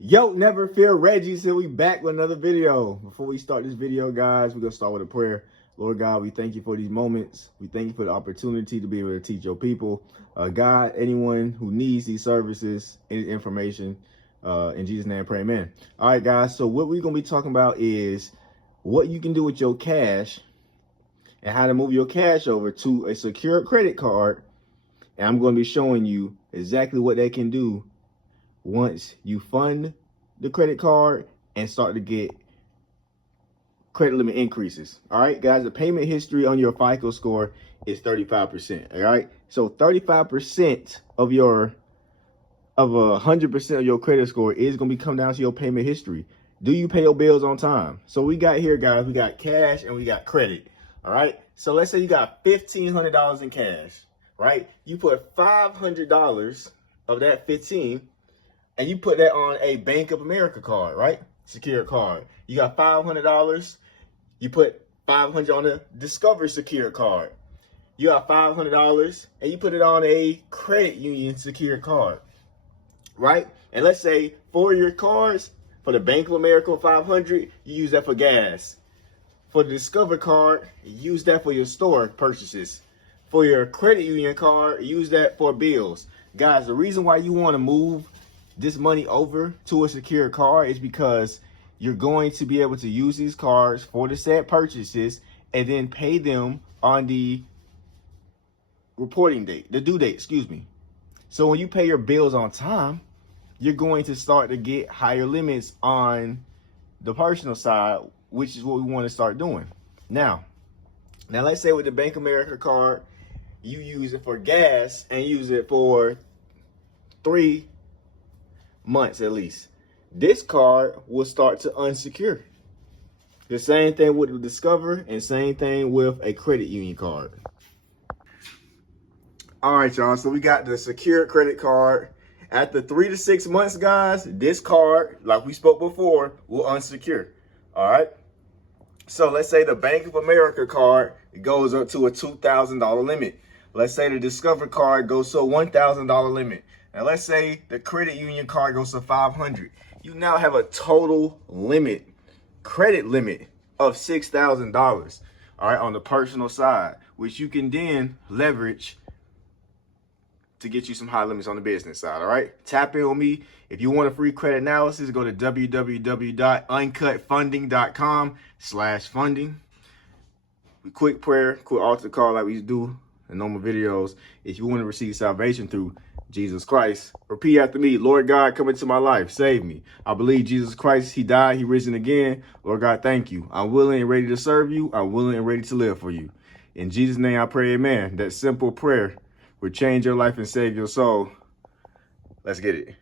Yo, never fear, Reggie. So we back with another video. Before we start this video, guys, we're gonna start with a prayer. Lord God, we thank you for these moments. We thank you for the opportunity to be able to teach your people. God, anyone who needs these services, any information, in Jesus' name, pray, amen. All right, guys. So what we're gonna be talking about is what you can do with your cash and how to move your cash over to a secure credit card. And I'm going to be showing you exactly what they can do once you fund the credit card and start to get credit limit increases. All right, guys, the payment history on your FICO score is 35%. All right, so 35% of 100% of your credit score is going to be come down to your payment history. Do you pay your bills on time? So we got here, guys, we got cash and we got credit. All right, so let's say you got $1,500 in cash, right? You put $500 of that 15 and you put that on a Bank of America card, right? Secure card. You got $500. You put $500 on a Discover Secure card. You got $500 and you put it on a credit union secure card, right? And let's say for your cards, for the Bank of America 500, you use that for gas. For the Discover card, you use that for your store purchases. For your credit union card, use that for bills. Guys, the reason why you want to move this money over to a secure card is because you're going to be able to use these cards for the said purchases and then pay them on the reporting date, the due date, excuse me. So when you pay your bills on time, you're going to start to get higher limits on the personal side, which is what we want to start doing. Now let's say with the Bank of America card, you use it for gas and use it for 3 months at least. This card will start to unsecure. The same thing with the Discover and same thing with a credit union card. All right, y'all. So we got the secure credit card. After 3 to 6 months, guys, this card, like we spoke before, will unsecure. All right. So let's say the Bank of America card goes up to a $2,000 limit. Let's say the Discover card goes to a $1,000 limit. And let's say the credit union card goes to $500. You now have a total limit, credit limit of $6,000, all right, on the personal side, which you can then leverage to get you some high limits on the business side, all right? Tap in with me. If you want a free credit analysis, go to www.uncutfunding.com/funding. Quick prayer, quick altar call like we do in normal videos. If you want to receive salvation through Jesus Christ, repeat after me. Lord God, come into my life. Save me. I believe Jesus Christ, he died, he risen again. Lord God, thank you. I'm willing and ready to serve you. I'm willing and ready to live for you. In Jesus' name I pray, amen. That simple prayer will change your life and save your soul. Let's get it.